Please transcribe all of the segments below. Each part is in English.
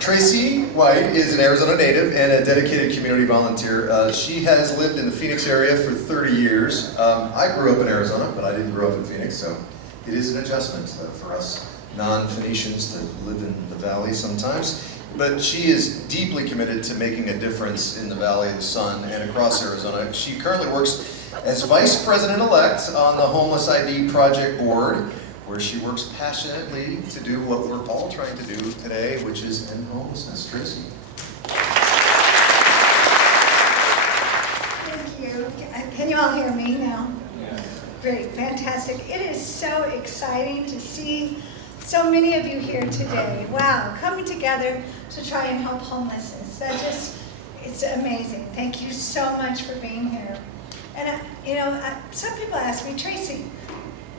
Tracy White is an Arizona native and a dedicated community volunteer. She has lived in the Phoenix area for 30 years. I grew up in Arizona, but I didn't grow up in Phoenix, so it is an adjustment for us non-Phoenicians to live in the valley sometimes. But she is deeply committed to making a difference in the Valley of the Sun and across Arizona. She currently works as Vice President-elect on the Homeless ID Project Board, where she works passionately to do what we're all trying to do today, which is end homelessness. Tracy. Thank you. Can you all hear me now? Yeah. Great, fantastic. It is so exciting to see so many of you here today. Wow, coming together to try and help homelessness. It's amazing. Thank you so much for being here. And some people ask me, Tracy,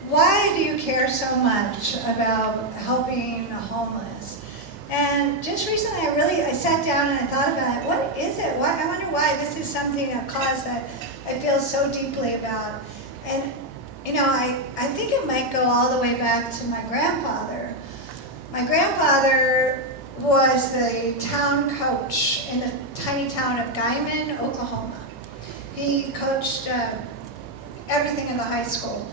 why do you care so much about helping the homeless? And just recently, I sat down and I thought about it. What is it? I wonder why this is something, a cause that I feel so deeply about. And I think it might go all the way back to my grandfather. My grandfather was the town coach in the tiny town of Guyman, Oklahoma. He coached everything in the high school,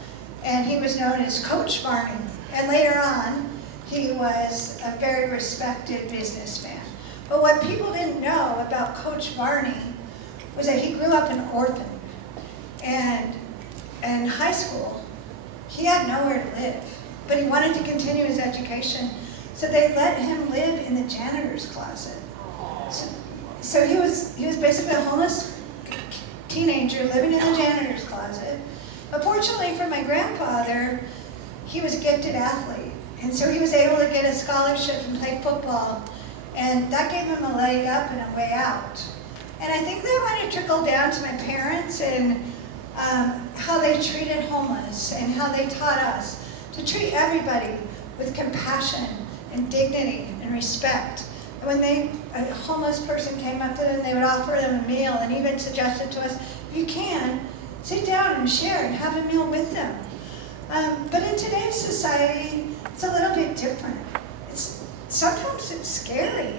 and he was known as Coach Barney. And later on, he was a very respected businessman. But what people didn't know about Coach Barney was that he grew up an orphan. And in high school, he had nowhere to live, but he wanted to continue his education, so they let him live in the janitor's closet. So he was basically a homeless teenager living in the janitor's closet. But fortunately for my grandfather, he was a gifted athlete, and so he was able to get a scholarship and play football, and that gave him a leg up and a way out. And I think that might have trickled down to my parents and how they treated homeless and how they taught us to treat everybody with compassion and dignity and respect. And when a homeless person came up to them, they would offer them a meal and even suggested to us, you can sit down and share and have a meal with them. But in today's society, it's a little bit different. Sometimes it's scary,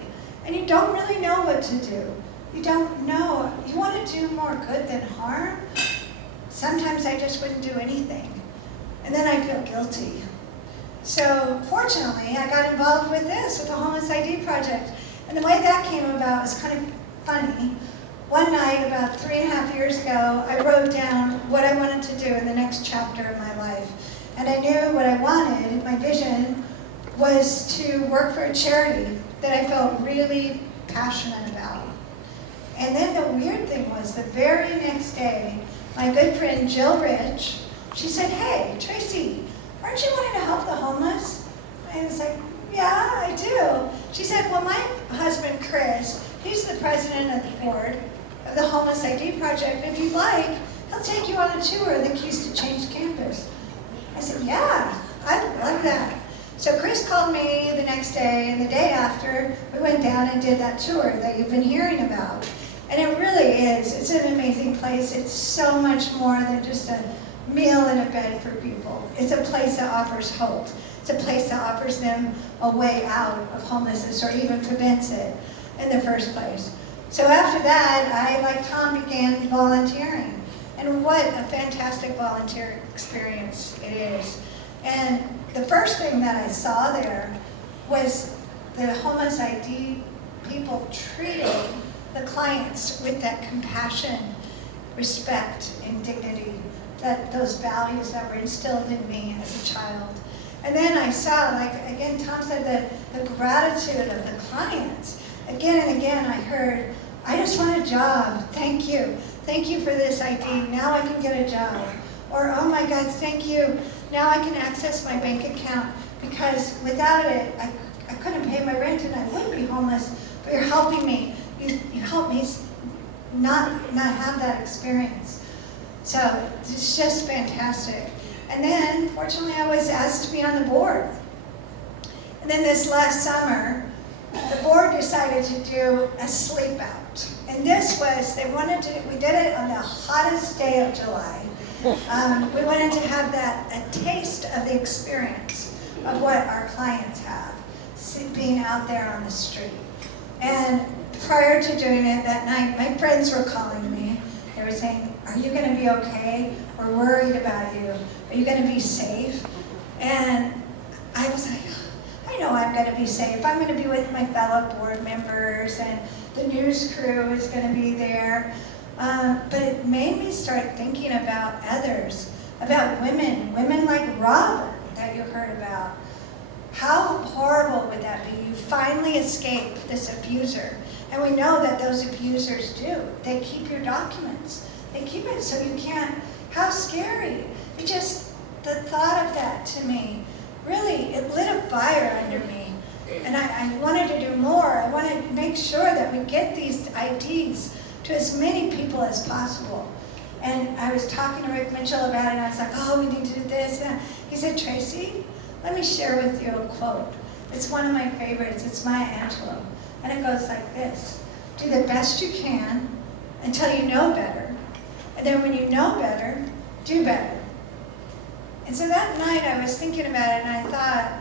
and you don't really know what to do. You don't know. You want to do more good than harm. Sometimes I just wouldn't do anything, and then I feel guilty. So fortunately, I got involved with the Homeless ID Project, and the way that came about was kind of funny. One night, about 3.5 years ago, I wrote down what I wanted to do in the next chapter of my life, and I knew what I wanted. My vision was to work for a charity that I felt really passionate about. And then the weird thing was, the very next day, my good friend Jill Rich, she said, hey, Tracy, aren't you wanting to help the homeless? I was like, yeah, I do. She said, well, my husband, Chris, he's the president of the board of the Homeless ID Project. If you'd like, he'll take you on a tour of the Keys to Change campus. I said, yeah, I'd love that. So Chris called me the next day, and the day after, we went down and did that tour that you've been hearing about. And it really is. It's an amazing place. It's so much more than just a meal and a bed for people. It's a place that offers hope. It's a place that offers them a way out of homelessness, or even prevents it in the first place. So after that, I, like Tom, began volunteering. And what a fantastic volunteer experience it is. And the first thing that I saw there was the Homeless ID people treating the clients with that compassion, respect, and dignity, those values that were instilled in me as a child. And then I saw, like, again, Tom said, the gratitude of the clients. Again and again, I heard, I just want a job, thank you. Thank you for this ID, now I can get a job. Or, oh my God, thank you, now I can access my bank account, because without it, I couldn't pay my rent and I wouldn't be homeless, but you're helping me. You help me not have that experience. So it's just fantastic. And then, fortunately, I was asked to be on the board. And then this last summer, the board decided to do a sleep out. And this was, we did it on the hottest day of July. We wanted to have a taste of the experience of what our clients have. being out there on the street. And prior to doing it that night, my friends were calling me. They were saying, are you going to be okay? We're worried about you. Are you going to be safe? And I was like, I know I'm going to be safe. I'm going to be with my fellow board members, and the news crew is going to be there. But it made me start thinking about others, about women like Robin that you heard about. How horrible would that be? You finally escape this abuser. And we know that those abusers do. They keep your documents. They keep it so you can't. How scary. The thought of that to me, really, it lit a fire under me. And I wanted to do more. I wanted to make sure that we get these IDs to as many people as possible. And I was talking to Rick Mitchell about it, and I was like, oh, we need to do this. And he said, Tracy, let me share with you a quote. It's one of my favorites. It's Maya Angelou. And it goes like this: do the best you can until you know better. And then when you know better, do better. And so that night I was thinking about it, and I thought,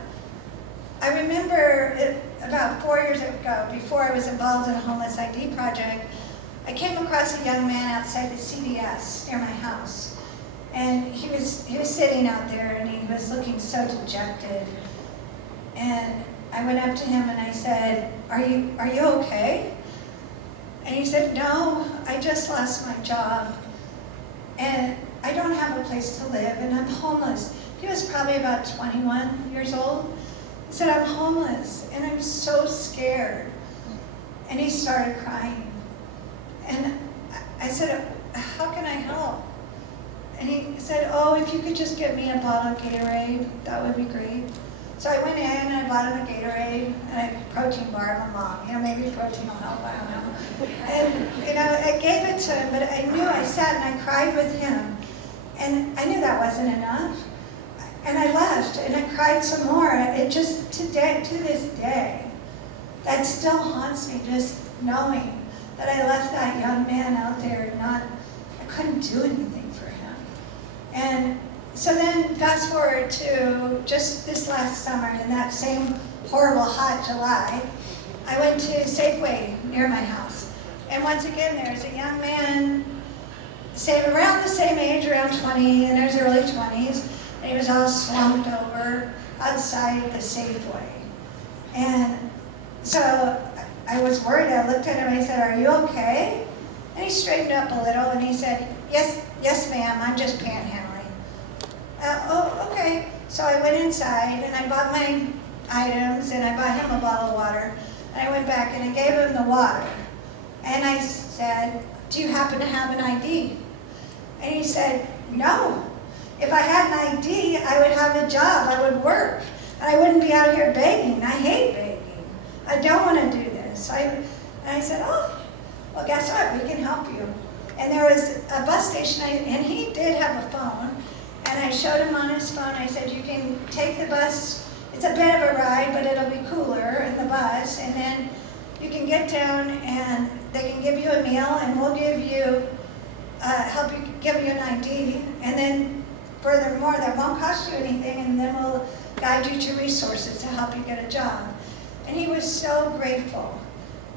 I remember about 4 years ago, before I was involved in a homeless ID project, I came across a young man outside the CVS near my house. And he was sitting out there, and he was looking so dejected. And I went up to him and I said, are you okay? And he said, no, I just lost my job. And I don't have a place to live, and I'm homeless. He was probably about 21 years old. He said, I'm homeless, and I'm so scared. And he started crying. And I said, how can I help? And he said, oh, if you could just get me a bottle of Gatorade, that would be great. So I went in and I bought him a Gatorade and a protein bar. My mom, maybe protein will help, I don't know. And, I gave it to him, but I knew I sat and I cried with him. And I knew that wasn't enough. And I left and I cried some more. It just, to this day, that still haunts me, just knowing that I left that young man out there and I couldn't do anything for him. And so then fast forward to just this last summer, in that same horrible hot July, I went to Safeway near my house. And once again, there's a young man, around the same age, around 20, in his early 20s, and he was all slumped over outside the Safeway. And so I was worried. I looked at him and I said, are you okay? And he straightened up a little and he said, yes ma'am, I'm just panhandling. Oh, okay. So I went inside and I bought my items and I bought him a bottle of water. And I went back and I gave him the water. And I said, do you happen to have an ID? And he said, no. If I had an ID, I would have a job, I would work. And I wouldn't be out here begging. I hate begging. I don't want to do this. And I said, oh, well, guess what? We can help you. And there was a bus station, and he did have a phone. And I showed him on his phone. I said, you can take the bus. It's a bit of a ride, but it'll be cooler in the bus. And then you can get down, and they can give you a meal, and we'll give you, help you, give you an ID. And then furthermore, that won't cost you anything, and then we'll guide you to resources to help you get a job. And he was so grateful.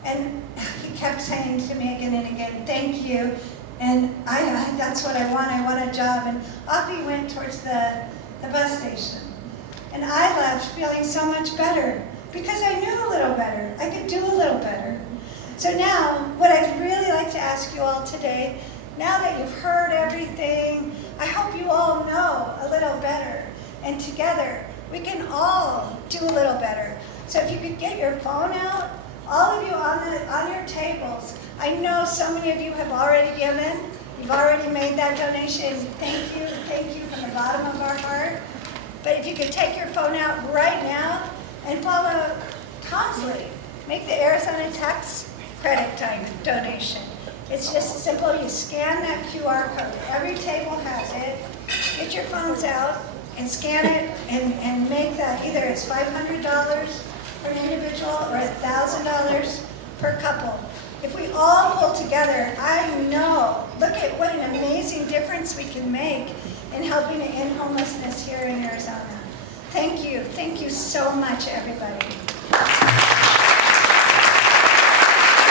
And he kept saying to me again and again, thank you. And that's what I want a job. And off he went towards the bus station. And I left feeling so much better because I knew a little better. I could do a little better. So now, what I'd really like to ask you all today, now that you've heard everything, I hope you all know a little better. And together, we can all do a little better. So if you could get your phone out, all of you on your tables, I know so many of you have already given. You've already made that donation. Thank you from the bottom of our heart. But if you could take your phone out right now and follow Tom's lead, make the Arizona tax credit donation. It's just simple. You scan that QR code. Every table has it. Get your phones out and scan it and make that. Either it's $500 for an individual or $1,000 per couple. If we all pull together, I know, look at what an amazing difference we can make in helping to end homelessness here in Arizona. Thank you so much, everybody. Thank you.